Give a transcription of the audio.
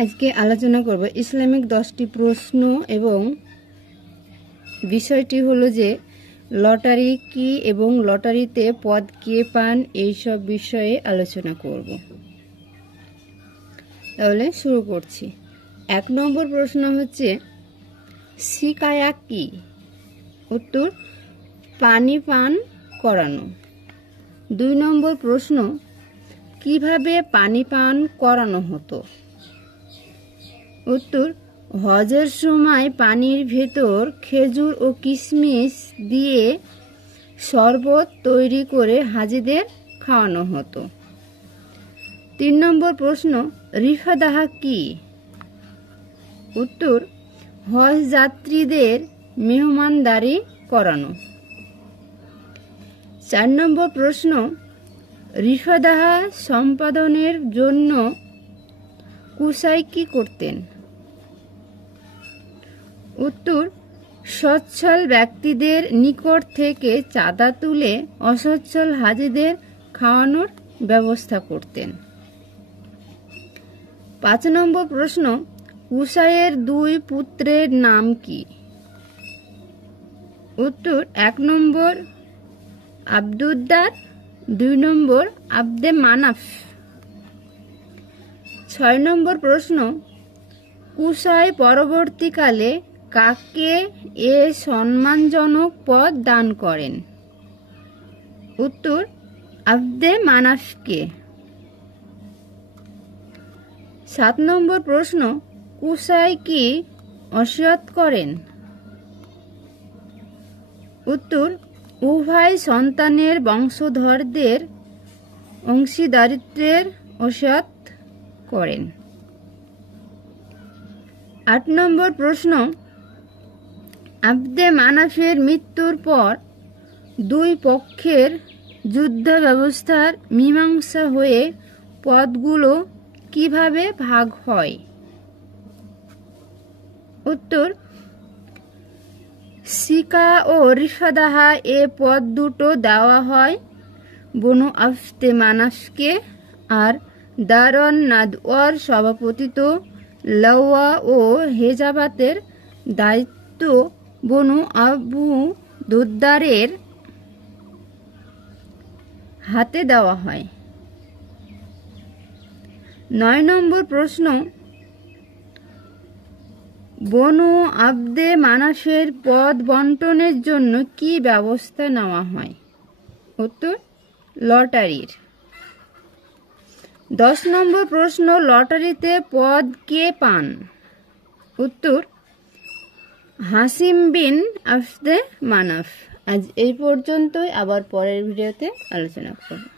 আজকে আলোচনা করব ইসলামিক 10টি প্রশ্ন এবং বিষয়টি হলো যে লটারি কি এবং লটারিতে পদ কে পান এই সব বিষয়ে আলোচনা করব। তাহলে শুরু করছি। 1 নম্বর প্রশ্ন হচ্ছে সিকায়া কি? উত্তর পানি পান করানো। 2 নম্বর প্রশ্ন কিভাবে পানি পান করানো হতো? উত্তর হজের সময় পানির ভেতর খেজুর ও কিশমিশ দিয়ে শরবত তৈরি করে হাজিদের খাওয়ানো হতো। 3 নম্বর প্রশ্ন রিফাদাহা কি? উত্তর হজ যাত্রীদের মেহমানদারি করানো। 4 নম্বর প্রশ্ন রিফাদাহা সম্পাদনের জন্য কুসাই কি করতেন? উত্তর সচ্ছল ব্যক্তিদের নিকট থেকে চাঁদা তুলে অসচ্ছল হাজিদের খাওয়ানোর ব্যবস্থা করতেন। 5 নম্বর প্রশ্ন কুসাইয়ের 2 পুত্রের নাম কি? উত্তর 1 নম্বর আব্দুদ্দার, 2 নম্বর আব্দে মানাফ। 6 নম্বর প্রশ্ন কুসাই পরবর্তীকালে কাকে এ সম্মানজনক পদ দান করেন? উত্তর আব্দে মানাফকে। 7 নম্বর প্রশ্ন কুসাই কি ওসিয়ত করেন? উত্তর উভয় সন্তানের বংশধরদের অংশীদারিত্বের ওসিয়ত করেন। 8 নম্বর প্রশ্ন আব্দে মানাফের মৃত্যুর পর 2 পক্ষের যুদ্ধ ব্যবস্থার মীমাংসা হয়ে পদগুলো কিভাবে ভাগ হয়? উত্তর সিকা ও রিফাদাহা এ পদ দুটো দেওয়া হয় বনু আব্দে মানাফকে, আর দারন নাদওয়ার সভাপতিত্ব লাওয়া ও হেজাবাতের দায়িত্ব বনু আবু দুদ্দারের হাতে দেওয়া হয়। 9 নম্বর প্রশ্ন বনু আব্দে মানাফের পদ বন্টনের জন্য কি ব্যবস্থা নেওয়া হয়? উত্তর লটারির। 10 নম্বর প্রশ্ন লটারিতে পদ কে পান? উত্তর হাসিম বিন আব্দে মানাফ। আজ এই পর্যন্তই, আবার পরের ভিডিওতে আলোচনা করব।